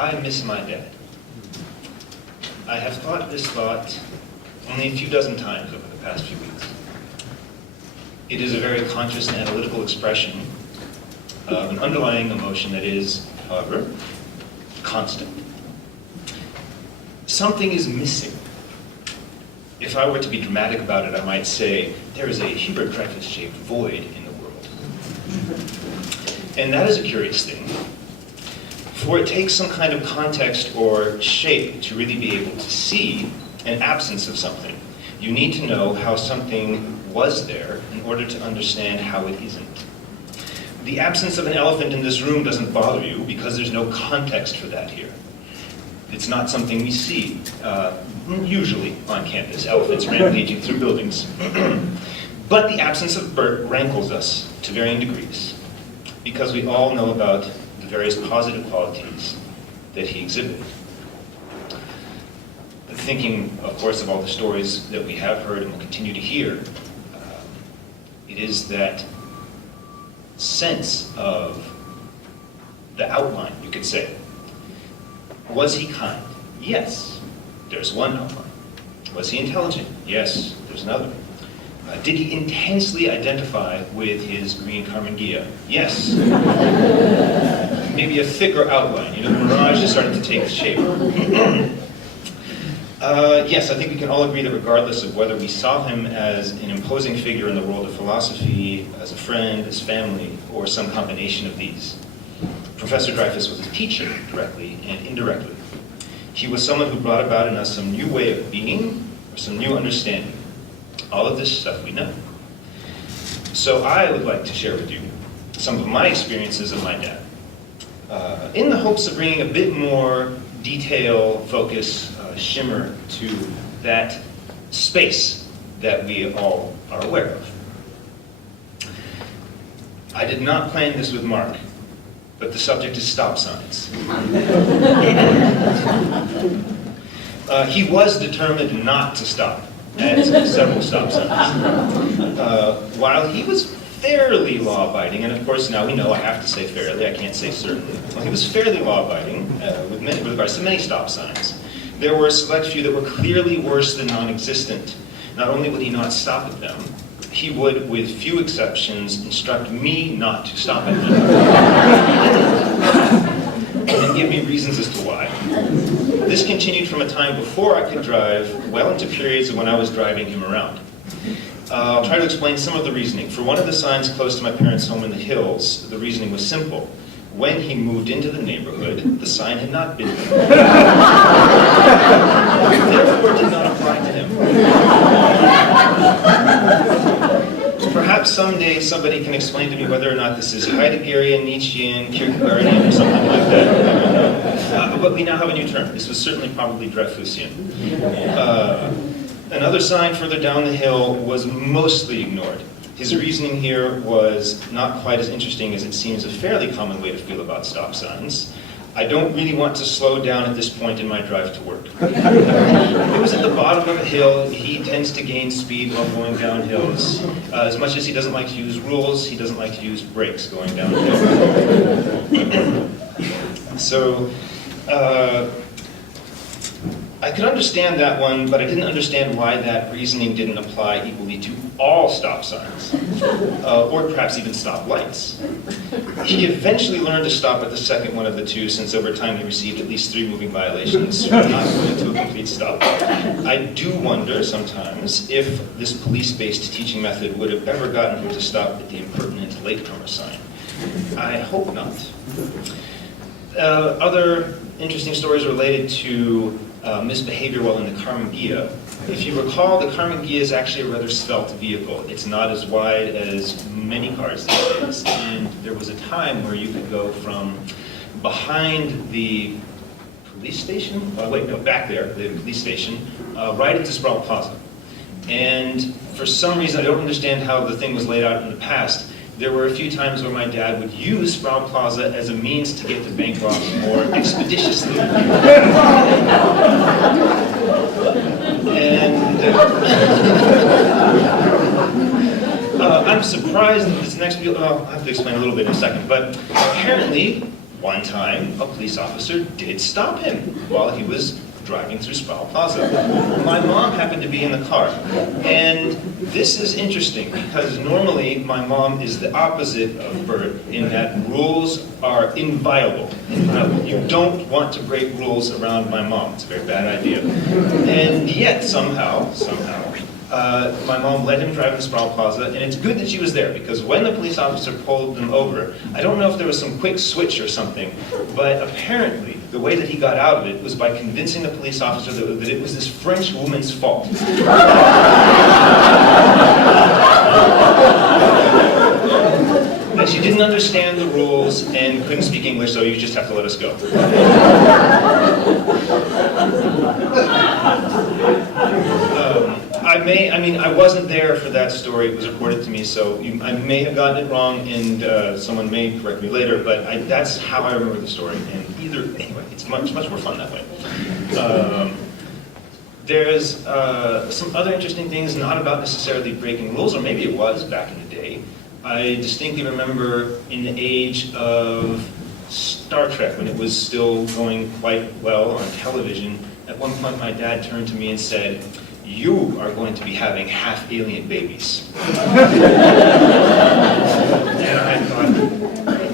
I miss my dad. I have thought this thought only a few dozen times over the past few weeks. It is a very conscious and analytical expression of an underlying emotion that is, however, constant. Something is missing. If I were to be dramatic about it, I might say, there is a Hubert Dreyfus-shaped void in the world. And that is a curious thing, for it takes some kind of context or shape to really be able to see an absence of something. You need to know how something was there in order to understand how it isn't. The absence of an elephant in this room doesn't bother you because there's no context for that here. It's not something we see, usually on campus, elephants rampaging through buildings. But the absence of Bert rankles us to varying degrees, because we all know about the various positive qualities that he exhibited. Thinking, of course, of all the stories that we have heard and will continue to hear, it is that sense of the outline, you could say. Was he kind? Yes, there's one outline. Was he intelligent? Yes, there's another. Did he intensely identify with his green Carmangia? Yes. Maybe a thicker outline. You know, the mirage is starting to take shape. Yes, I think we can all agree that regardless of whether we saw him as an imposing figure in the world of philosophy, as a friend, as family, or some combination of these, Professor Dreyfus was a teacher, directly and indirectly. He was someone who brought about in us some new way of being, or some new understanding. All of this stuff we know. So I would like to share with you some of my experiences of my dad, in the hopes of bringing a bit more detail, focus, shimmer to that space that we all are aware of. I did not plan this with Mark, but the subject is stop signs. He was determined not to stop at several stop signs. While he was fairly law-abiding, and of course now we know I have to say fairly, I can't say certainly. Well, he was fairly law-abiding with regards to many stop signs. There were a select few that were clearly worse than non-existent. Not only would he not stop at them, he would, with few exceptions, instruct me not to stop at them. And give me reasons as to why. This continued from a time before I could drive, well into periods of when I was driving him around. I'll try to explain some of the reasoning. For one of the signs close to my parents' home in the hills, the reasoning was simple. When he moved into the neighborhood, the sign had not been there. Therefore, it did not apply to him. Perhaps someday somebody can explain to me whether or not this is Heideggerian, Nietzschean, Kierkegaardian, or something like that. I don't know. But we now have a new term. This was certainly probably Dreyfusian. Another sign further down the hill was mostly ignored. His reasoning here was not quite as interesting as it seems a fairly common way to feel about stop signs. I don't really want to slow down at this point in my drive to work. It was at the bottom of a hill. He tends to gain speed while going down hills. As much as he doesn't like to use rules, he doesn't like to use brakes going down hills. So, I could understand that one, but I didn't understand why that reasoning didn't apply equally to all stop signs, or perhaps even stop lights. He eventually learned to stop at the second one of the two, since over time he received at least 3 moving violations for not going to a complete stop. I do wonder sometimes if this police-based teaching method would have ever gotten him to stop at the impertinent latecomer sign. I hope not. Other interesting stories related to misbehavior while in the Carmangia. If you recall, the Carmangia is actually a rather svelte vehicle. It's not as wide as many cars these days, and there was a time where you could go from behind the police station, back there, the police station, right into Sproul Plaza. And for some reason, I don't understand how the thing was laid out in the past, there were a few times where my dad would use Sproul Plaza as a means to get to Bancroft more expeditiously. And I'm surprised that this next video, I'll have to explain a little bit in a second, but apparently One time, a police officer did stop him while he was driving through Sproul Plaza. My mom happened to be in the car. And this is interesting because normally my mom is the opposite of Bert in that rules are inviolable. You don't want to break rules around my mom. It's a very bad idea. And yet, somehow, my mom let him drive to Sproul Plaza, and it's good that she was there, because when the police officer pulled them over, I don't know if there was some quick switch or something, but apparently the way that he got out of it was by convincing the police officer that it was this French woman's fault. That she didn't understand the rules and couldn't speak English, so you just have to let us go. I wasn't there for that story. It was reported to me, so I may have gotten it wrong, and someone may correct me later, but that's how I remember the story. And anyway, it's much more fun that way. There's some other interesting things, not about necessarily breaking rules, or maybe it was back in the day. I distinctly remember in the age of Star Trek, when it was still going quite well on television, at one point my dad turned to me and said, "You are going to be having half-alien babies." And I thought,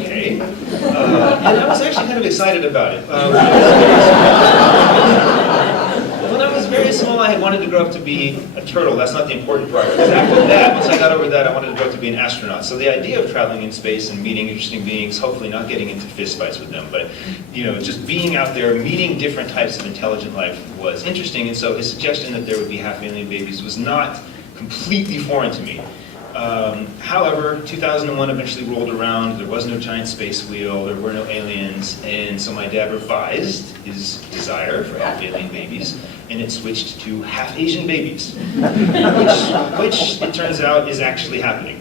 okay. And I was actually kind of excited about it. When I was very small, I had wanted to grow up to be a turtle. That's not the important part. Because after that, once I got over that, I wanted to grow up to be an astronaut. So the idea of traveling in space and meeting interesting beings, hopefully not getting into fistfights with them, but just being out there, meeting different types of intelligent life was interesting. And so his suggestion that there would be half-alien babies was not completely foreign to me. However, 2001 eventually rolled around. There was no giant space wheel. There were no aliens. And so my dad revised his desire for half-alien babies, and it switched to half-Asian babies, which it turns out is actually happening.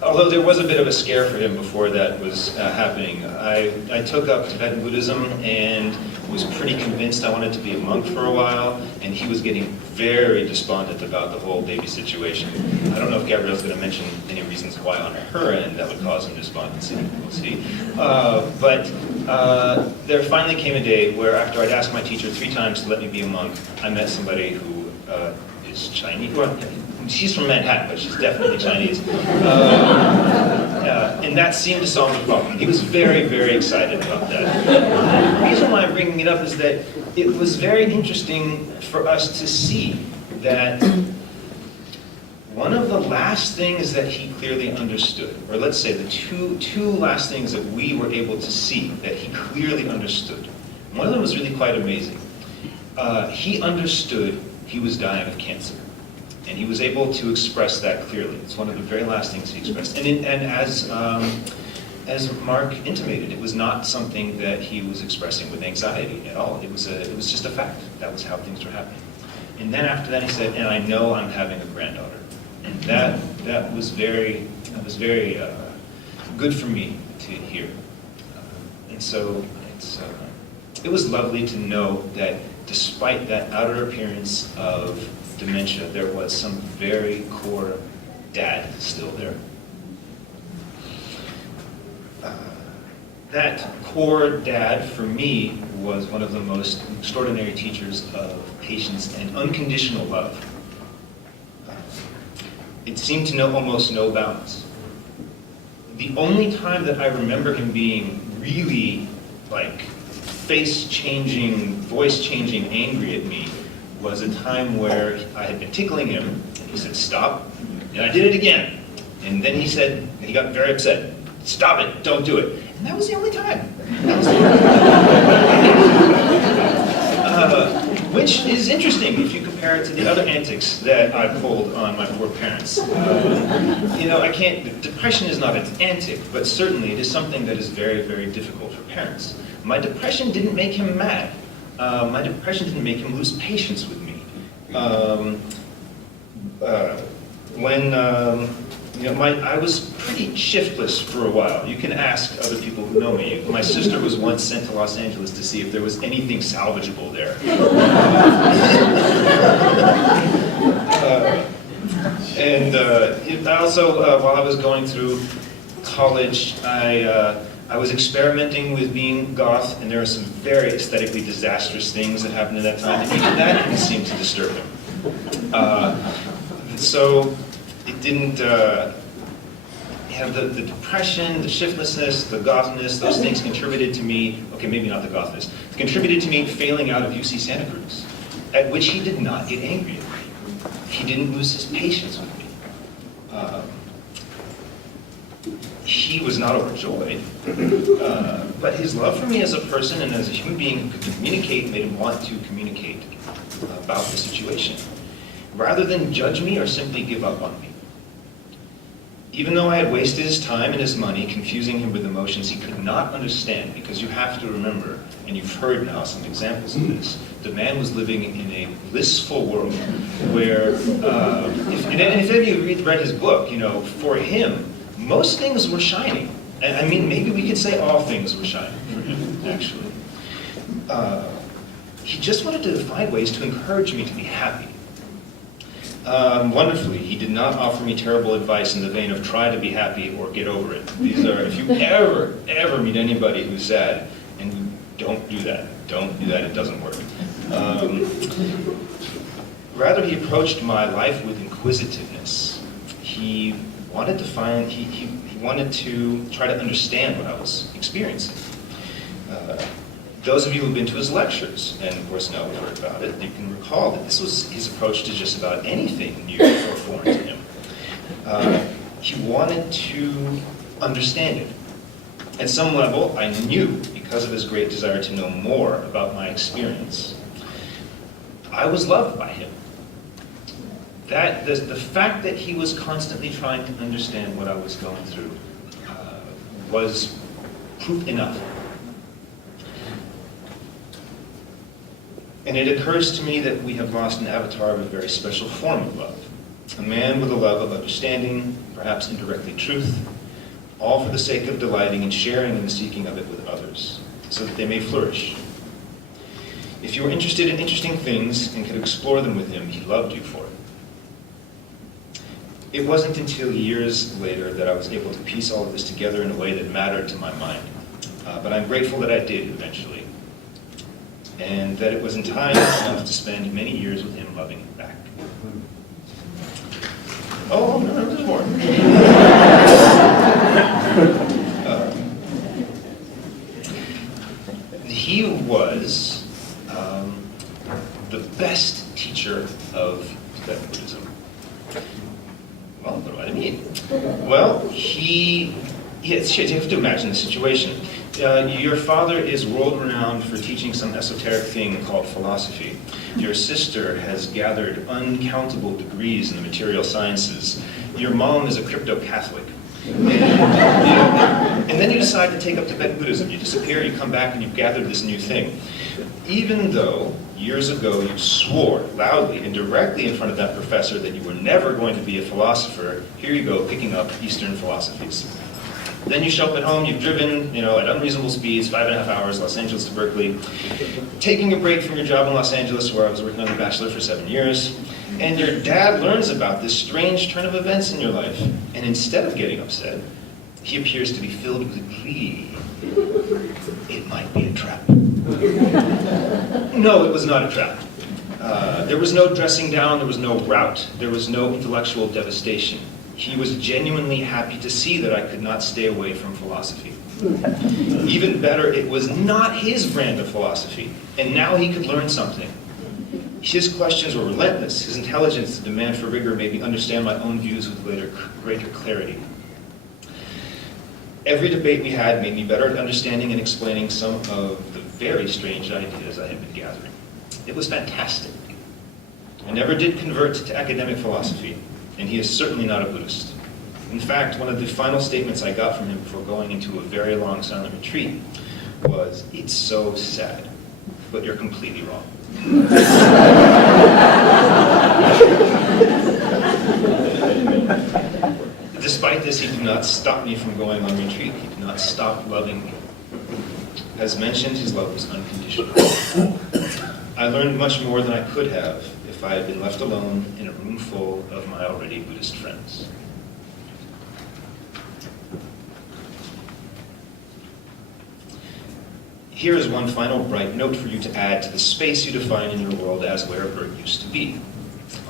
Although there was a bit of a scare for him before that was happening, I took up Tibetan Buddhism and was pretty convinced I wanted to be a monk for a while, and he was getting very despondent about the whole baby situation. I don't know if Gabrielle's going to mention any reasons why on her end that would cause him despondency. We'll see. But there finally came a day where, after I'd asked my teacher 3 times to let me be a monk, I met somebody who is Chinese. Well, she's from Manhattan, but she's definitely Chinese. And that seemed to solve the problem. He was very, very excited about that. The reason why I'm bringing it up is that it was very interesting for us to see that one of the last things that he clearly understood, or let's say the two last things that we were able to see that he clearly understood. One of them was really quite amazing. He understood he was dying of cancer. And he was able to express that clearly. It's one of the very last things he expressed. And as Mark intimated, it was not something that he was expressing with anxiety at all. It was just a fact. That was how things were happening. And then after that, he said, "And I know I'm having a granddaughter." And that was very good for me to hear. And so it was lovely to know that despite that outer appearance of dementia, there was some very core dad still there. That core dad, for me, was one of the most extraordinary teachers of patience and unconditional love. It seemed to know almost no bounds. The only time that I remember him being really face-changing, voice-changing angry at me was a time where I had been tickling him, and he said, "Stop," and I did it again. And then he got very upset, "Stop it, don't do it." And that was the only time. Which is interesting if you compare it to the other antics that I pulled on my poor parents. Depression is not an antic, but certainly it is something that is very, very difficult for parents. My depression didn't make him mad. My depression didn't make him lose I was pretty shiftless for a while. You can ask other people who know me. My sister was once sent to Los Angeles to see if there was anything salvageable there. And also, while I was going through college, I was experimenting with being goth, and there were some very aesthetically disastrous things that happened at that time, and even that didn't seem to disturb him. So it didn't have the depression, the shiftlessness, the gothness, those things contributed to me, okay, maybe not the gothness, contributed to me failing out of UC Santa Cruz, at which he did not get angry at me. He didn't lose his patience with me. He was not overjoyed, but his love for me as a person and as a human being who could communicate made him want to communicate about the situation, rather than judge me or simply give up on me. Even though I had wasted his time and his money confusing him with emotions he could not understand, because you have to remember, and you've heard now some examples of this, the man was living in a blissful world where, if any of you read his book, for him, most things were shining. And I mean, maybe we could say all things were shining for him, actually. He just wanted to find ways to encourage me to be happy. Wonderfully, he did not offer me terrible advice in the vein of try to be happy or get over it. These are, if you ever meet anybody who's sad, and don't do that, it doesn't work. Rather, he approached my life with inquisitiveness. He wanted to try to understand what I was experiencing. Those of you who've been to his lectures, and of course now we've heard about it, you can recall that this was his approach to just about anything new or foreign to him. He wanted to understand it. At some level, I knew, because of his great desire to know more about my experience, I was loved by him. The fact that he was constantly trying to understand what I was going through was proof enough. And it occurs to me that we have lost an avatar of a very special form of love. A man with a love of understanding, perhaps indirectly truth, all for the sake of delighting and sharing in the seeking of it with others, so that they may flourish. If you were interested in interesting things and could explore them with him, he loved you for it. It wasn't until years later that I was able to piece all of this together in a way that mattered to my mind. But I'm grateful that I did eventually, and that it was in time enough to spend many years with him loving him back. Oh, no, there's more. He was the best teacher of Tibetan Buddhism. Well, what do I mean? Well, you have to imagine the situation. Your father is world-renowned for teaching some esoteric thing called philosophy. Your sister has gathered uncountable degrees in the material sciences. Your mom is a crypto-Catholic. And then you decide to take up Tibetan Buddhism. You disappear, you come back, and you've gathered this new thing. Even though years ago you swore loudly and directly in front of that professor that you were never going to be a philosopher, here you go picking up Eastern philosophies. Then you show up at home, you've driven, at unreasonable speeds, 5.5 hours, Los Angeles to Berkeley, taking a break from your job in Los Angeles where I was working on the Bachelor for 7 years, and your dad learns about this strange turn of events in your life, and instead of getting upset, he appears to be filled with glee. It might be a trap. No, it was not a trap. There was no dressing down, there was no rout, there was no intellectual devastation. He was genuinely happy to see that I could not stay away from philosophy. Even better, it was not his brand of philosophy, and now he could learn something. His questions were relentless, his intelligence, the demand for rigor made me understand my own views with greater clarity. Every debate we had made me better at understanding and explaining some of the very strange ideas I had been gathering. It was fantastic. I never did convert to academic philosophy, and he is certainly not a Buddhist. In fact, one of the final statements I got from him before going into a very long silent retreat was, "It's so sad, but you're completely wrong." me from going on retreat. He did not stop loving me. As mentioned, his love was unconditional. I learned much more than I could have if I had been left alone in a room full of my already Buddhist friends. Here is one final bright note for you to add to the space you define in your world as where Bert used to be.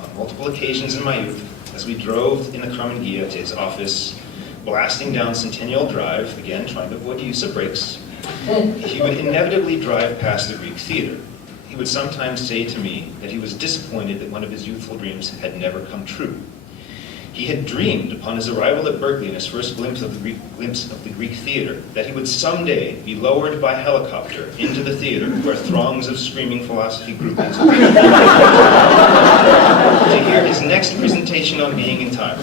On multiple occasions in my youth, as we drove in the Karmangia to his office, blasting down Centennial Drive, again trying to avoid the use of brakes, he would inevitably drive past the Greek Theater. He would sometimes say to me that he was disappointed that one of his youthful dreams had never come true. He had dreamed, upon his arrival at Berkeley in his first glimpse of the Greek Theater, that he would someday be lowered by helicopter into the theater where throngs of screaming philosophy groupies would to hear his next presentation on being in time.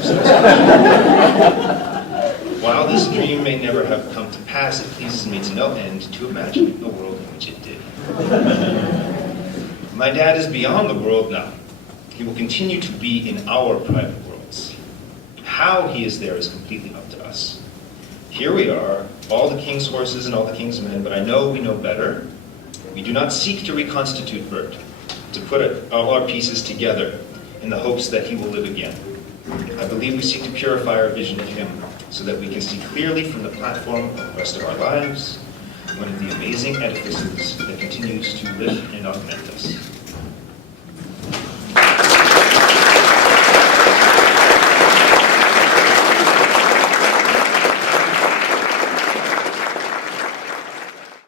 While this dream may never have come to pass, it pleases me to no end to imagine a world in which it did. My dad is beyond the world now. He will continue to be in our private worlds. How he is there is completely up to us. Here we are, all the king's horses and all the king's men, but I know we know better. We do not seek to reconstitute Bert, to put all our pieces together in the hopes that he will live again. I believe we seek to purify our vision of him so that we can see clearly from the platform of the rest of our lives, one of the amazing edifices that continues to live and augment us.